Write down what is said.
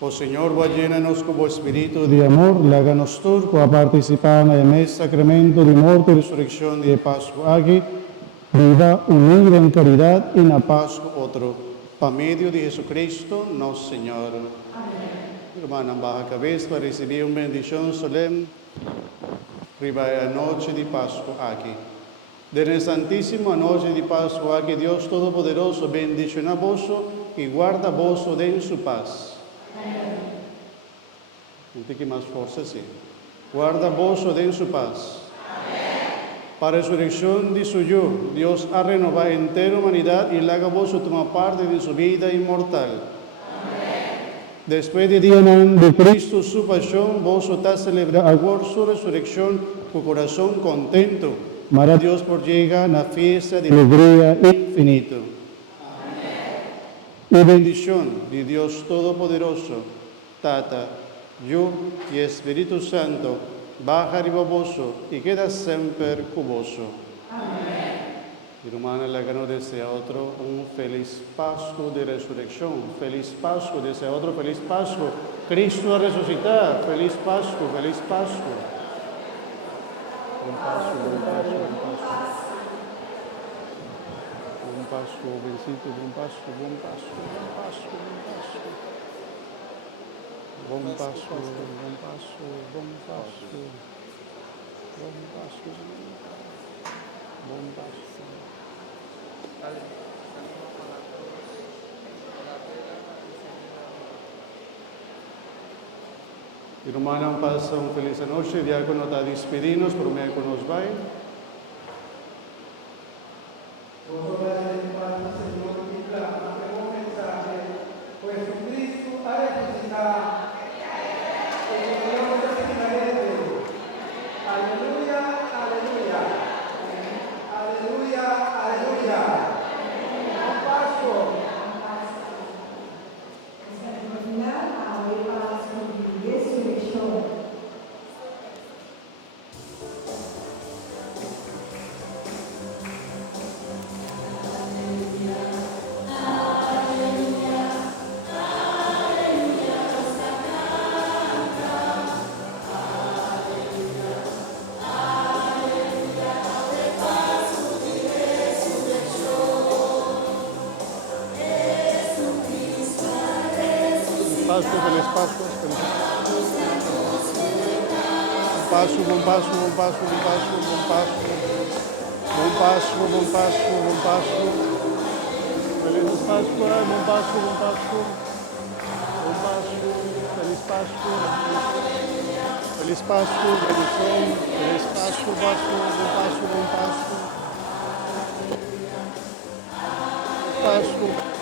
O Señor, llénanos con vuestro espíritu de amor, láganos turco a participar en el sacramento de muerte y resurrección de Pascua aquí, vida unida en caridad y en la Pascua otro. Por medio de Jesucristo, nuestro Señor. Amén. Hermana, baja cabeza para recibir una bendición solemne. Arriba a noche de Pascua aquí. Desde la santísima noche de Pascua que Dios Todopoderoso bendice a vos y guarda vos en su paz. Gente que más fuerza, sí. Guarda vos en su paz. Amén. Para resurrección de su yo, Dios ha renovado entera humanidad y le haga vos tomar parte de su vida inmortal. Amén. Después de día de Cristo su pasión, vos está celebrando su resurrección con corazón contento. Mara Dios por llegar a la fiesta de alegría infinita. Amén. Y bendición de Dios Todopoderoso, Tata, yo y Espíritu Santo, baja arriba vos y queda siempre con vos. Amén. Y hermana, le gano desea otro un feliz Pascua de resurrección. Feliz Pascua, desea otro feliz Pascua. Cristo a resucitar. Feliz Pascua, feliz Pascua. Buen Pascua, buen Pascua, buen Pascua. Buen Pascua, bendito, buen Pascua, buen Pascua, buen Pascua, buen Pascua. Bom Pascua, bom Pascua, bom Pascua, bom Pascua, bom Pascua. Hermana, pasa una feliz noche. Diácono está despedidos, por medio que nos va. Pascua, feliz Pascua, feliz Pascua, bom Pascua, bom Pascua, bom Pascua, bom Pascua, bom Pascua, bom Pascua, bom Pascua, feliz Pascua, bom Pascua, bom Pascua, bom Pascua, feliz Pascua, feliz Pascua, bendición, feliz Pascua, Pascua, bom Pascua, bom Pascua, Pascua.